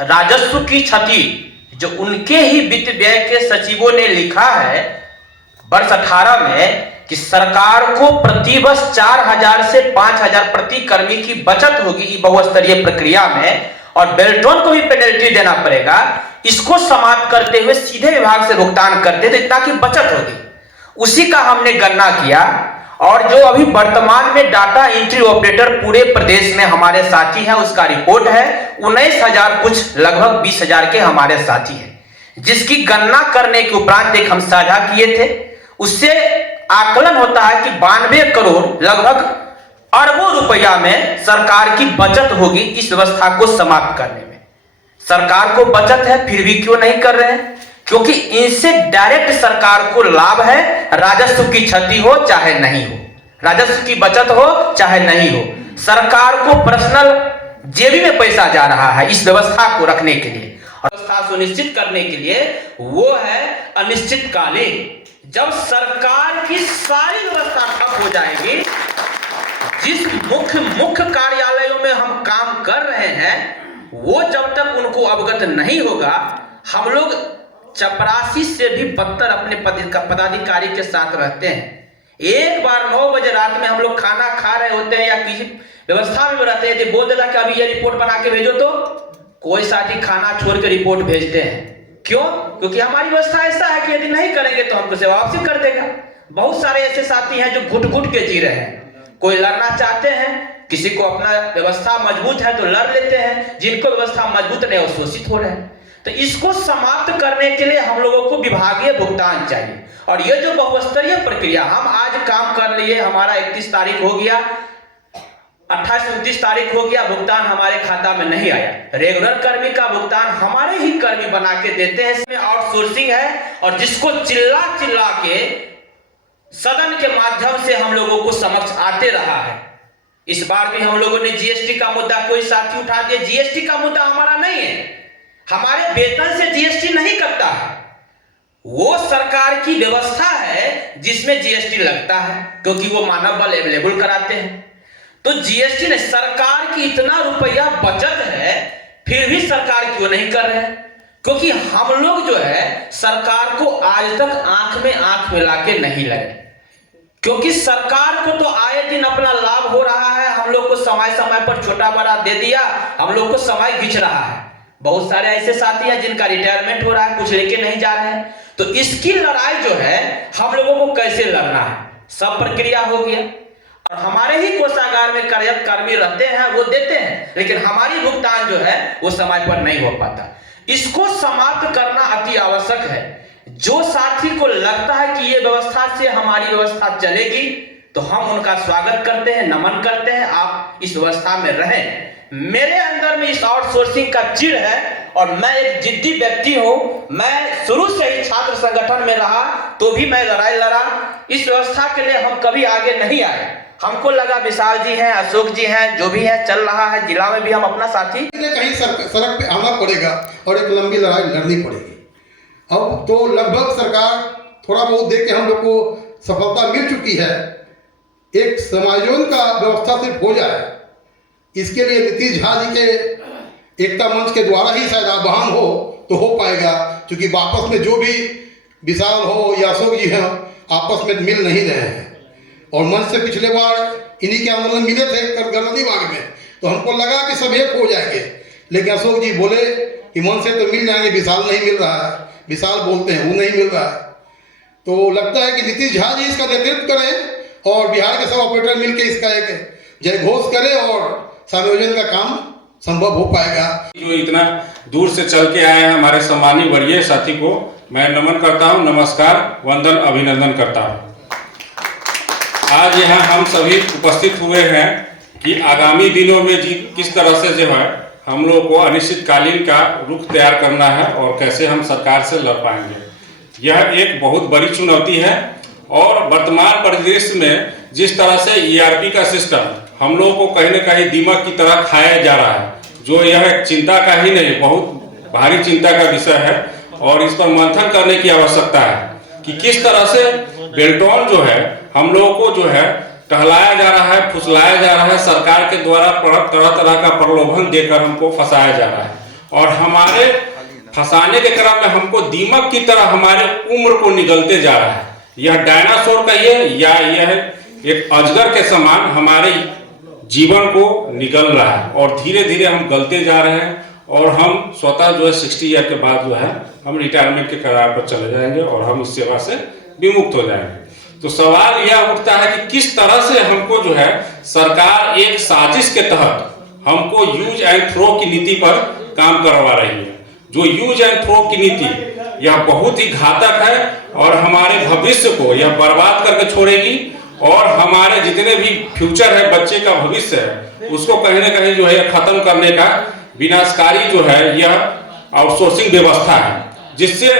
राजस्व की क्षति जो उनके ही वित्त व्यय के सचिवों ने लिखा है वर्ष 18 में कि सरकार को प्रति वर्ष 4,000 से 5,000 प्रति कर्मी की बचत होगी बहुस्तरीय प्रक्रिया में, और बेल्ट्रॉन को भी पेनल्टी देना पड़ेगा। इसको समाप्त करते हुए सीधे विभाग से भुगतान करते तो इतना की बचत होगी। उसी का हमने गणना किया, और जो अभी वर्तमान में डाटा एंट्री ऑपरेटर पूरे प्रदेश में हमारे साथी हैं उसका रिपोर्ट है 19,000 कुछ लगभग 20,000 के हमारे साथी हैं, जिसकी गणना करने के उपरांत एक हम साझा किए थे। उससे आकलन होता है कि 92 करोड़ लगभग अरबों रुपया में सरकार की बचत होगी इस व्यवस्था को समाप्त करने में। सरकार को बचत है फिर भी क्यों नहीं कर रहे हैं? क्योंकि इनसे डायरेक्ट सरकार को लाभ है, राजस्व की क्षति हो चाहे नहीं हो, राजस्व की बचत हो चाहे नहीं हो, सरकार को पर्सनल जेबी में पैसा जा रहा है इस व्यवस्था को रखने के लिए। और व्यवस्था सुनिश्चित करने के लिए वो है अनिश्चितकालीन, जब सरकार की सारी व्यवस्था ठप हो जाएगी। जिस मुख्य कार्यालयों में हम काम कर रहे हैं वो जब तक उनको अवगत नहीं होगा, हम लोग चपरासी से भी बदतर अपने पदाधिकारी के साथ रहते हैं। एक बार 9 बजे रात में हम लोग खाना खा रहे होते हैं या किसी व्यवस्था में रहते हैं, यदि बोल देता कि अभी ये रिपोर्ट बना के भेजो, तो कोई साथी खाना छोड़ के रिपोर्ट भेजते हैं। क्यों? क्योंकि हमारी व्यवस्था ऐसा है कि यदि नहीं करेंगे तो हमको सेवा वापसी कर देगा। बहुत सारे ऐसे साथी हैं जो घुट घुट के जी रहे हैं। कोई लड़ना चाहते हैं, किसी को अपना व्यवस्था मजबूत है तो लड़ लेते हैं, जिनको व्यवस्था मजबूत नहीं वो शोषित हो रहे हैं। तो इसको समाप्त करने के लिए हम लोगों को विभागीय भुगतान चाहिए। और ये जो बहुस्तरीय प्रक्रिया हम आज काम कर लिए, हमारा 31 तारीख हो गया, 28-29 तारीख हो गया, भुगतान हमारे खाता में नहीं आया। रेगुलर कर्मी का भुगतान हमारे ही कर्मी बना के देते हैं। इसमें आउटसोर्सिंग है, और जिसको चिल्ला चिल्ला के सदन के माध्यम से हम लोगों को समक्ष आते रहा है। इस बार भी हम लोगों ने जीएसटी का मुद्दा, कोई साथी उठा दिया, जीएसटी का मुद्दा हमारा नहीं है। हमारे वेतन से जीएसटी नहीं कटता है, वो सरकार की व्यवस्था है जिसमें जीएसटी लगता है, क्योंकि वो मानव बल अवेलेबल कराते हैं। तो जीएसटी ने, सरकार की इतना रुपया बचत है फिर भी सरकार क्यों नहीं कर रहे हैं? क्योंकि हम लोग जो है सरकार को आज तक आंख में आंख मिला के नहीं लगे, क्योंकि सरकार को तो आए दिन अपना लाभ हो रहा है। हम लोग को समय समय पर छोटा बड़ा दे दिया, हम लोग को समय खींच रहा है। बहुत सारे ऐसे साथी हैं जिनका रिटायरमेंट हो रहा है, कुछ लेके नहीं जा रहे हैं। तो इसकी लड़ाई जो है हम लोगों को कैसे लड़ना है, सब प्रक्रिया हो गया। और हमारे ही कोषागार में कर्मी रहते हैं, वो देते हैं, लेकिन हमारी भुगतान जो है वो समय पर नहीं हो पाता। इसको समाप्त करना अति आवश्यक है। जो साथी को लगता है कि ये व्यवस्था से हमारी व्यवस्था चलेगी, तो हम उनका स्वागत करते हैं, नमन करते हैं, आप इस व्यवस्था में रहें। मेरे अंदर में इस आउटसोर्सिंग का चिढ़ है, और मैं एक जिद्दी व्यक्ति हूं। मैं शुरू से ही छात्र संगठन में रहा तो भी मैं लड़ाई लड़ा। इस व्यवस्था के लिए हम कभी आगे नहीं आए। हमको लगा विशाल जी हैं, अशोक जी हैं, जो भी है चल रहा है, जिला में भी हम अपना साथी कहीं सड़क पे आना पड़ेगा और एक लंबी लड़ाई लड़नी पड़ेगी। अब तो लगभग सरकार थोड़ा बहुत देख के हम लोग को सफलता मिल चुकी है। एक समायोजन का व्यवस्था सिर्फ हो जाए, इसके लिए नीतीश झा जी के एकता मंच के द्वारा ही शायद आह्वान हो तो हो पाएगा, क्योंकि आपस में जो भी विशाल हो या अशोक जी हैं आपस में मिल नहीं रहे हैं। और मंच से पिछले बार इन्हीं के आंदोलन मिले थे गणपति बाग में, तो हमको लगा कि सब एक हो जाएंगे, लेकिन अशोक जी बोले कि मन से तो मिल जाएंगे, विशाल नहीं मिल रहा है, विशाल बोलते हैं वो नहीं मिल रहा है। तो लगता है कि नीतीश झा जी इसका नेतृत्व करें और बिहार के सब ऑपरेटर मिलकर इसका एक जय घोष करें और समायोजन का काम संभव हो पाएगा। जो इतना दूर से चल के आए हैं हमारे सम्मानीय वरीय साथी को मैं नमन करता हूं, नमस्कार, वंदन, अभिनंदन करता हूं। आज यहाँ हम सभी उपस्थित हुए हैं कि आगामी दिनों में किस तरह से जो है हम लोग को अनिश्चितकालीन का रुख तैयार करना है और कैसे हम सरकार से लड़ पाएंगे। यह एक बहुत बड़ी चुनौती है, और वर्तमान परिदृश्य में जिस तरह से ईआरपी का सिस्टम हम लोगों को कहीं न कहीं दीमक की तरह खाया जा रहा है, जो यह एक चिंता का ही नहीं बहुत भारी चिंता का विषय है, और इस पर मंथन करने की आवश्यकता है कि किस तरह से बेल्ट्रॉन जो है हम लोगों को जो है टहलाया जा रहा है, फुसलाया जा रहा है, सरकार के द्वारा तरह तरह का प्रलोभन देकर हमको फंसाया जा रहा है। और हमारे फंसाने के क्रम में हमको दीमक की तरह हमारे उम्र को निगलते जा रहा है। यह डायनासोर कहिए या यह एक अजगर के समान हमारे जीवन को निगल रहा है और धीरे धीरे हम गलते जा रहे हैं और हम स्वतः जो है 60 ईयर के बाद जो है हम रिटायरमेंट के करार पर चले जाएंगे और हम इस सेवा से विमुक्त हो जाएंगे। तो सवाल यह उठता है कि किस तरह से हमको जो है सरकार एक साजिश के तहत हमको यूज एंड थ्रो की नीति पर काम करवा रही है। जो यूज एंड थ्रो की नीति यह बहुत ही घातक है और हमारे भविष्य को यह बर्बाद करके छोड़ेगी और हमारे जितने भी फ्यूचर है, बच्चे का भविष्य है, उसको कहीं ना कहीं जो है खत्म करने का विनाशकारी जो है यह आउटसोर्सिंग व्यवस्था है, जिससे